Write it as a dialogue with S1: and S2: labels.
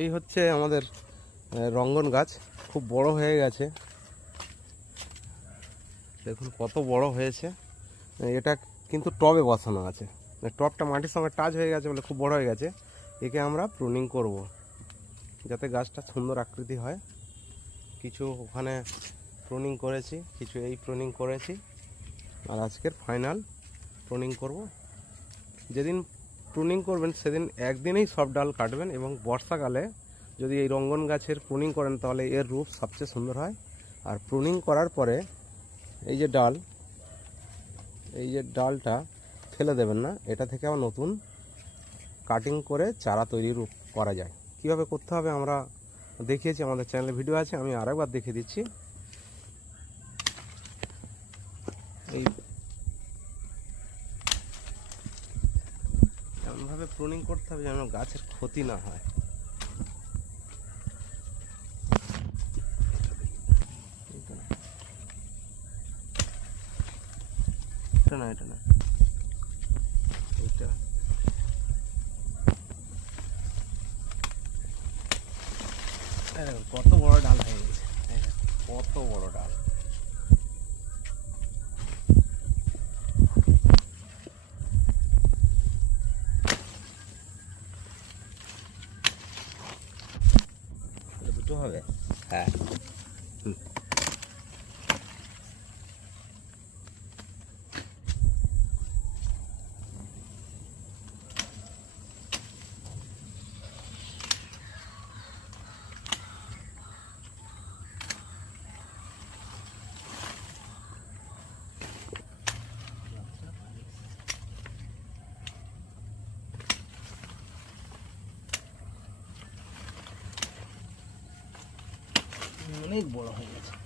S1: এই হচ্ছে আমাদের রঙ্গন গাছ। খুব বড় হয়ে গেছে। দেখুন কত বড় হয়েছে। এটা কিন্তু টবে বসানো আছে। মানে টবটা মাটির সঙ্গে টাচ হয়ে গেছে বলে খুব বড় হয়ে গেছে। একে আমরা প্রুনিং করব। যাতে গাছটা সুন্দর আকৃতি হয়। কিছু ওখানে প্রুনিং করেছি, কিছু এই প্রুনিং করেছি। আর আজকের ফাইনাল প্রুনিং করব। যেদিন প্রুনিং করবেন, সেদিন একদিনেই সব ডাল কাটবেন এবং বর্ষাকালে যদি এই রঙ্গন গাছের প্রুনিং করেন, তাহলে এর রূপ সবচেয়ে সুন্দর হয়। আর প্রুনিং করার পরে এই যে ডাল, এই যে ডালটা ফেলে দেবেন না, এটা থেকে আবার নতুন কাটিং করে চারা তৈরি রূপ করা যায়। কীভাবে করতে হবে আমরা দেখিয়েছি, আমাদের চ্যানেলে ভিডিও আছে, আমি আরেকবার দেখিয়ে দিচ্ছি। এই এমনভাবে প্রুনিং করতে হবে যেন গাছের ক্ষতি না হয়। এটা না। এটা না। এটা। কত বড় ডাল হয়ে গেছে। কত বড় ডাল। হবে। হ্যাঁ। অনেক বড় হয়ে গেছে।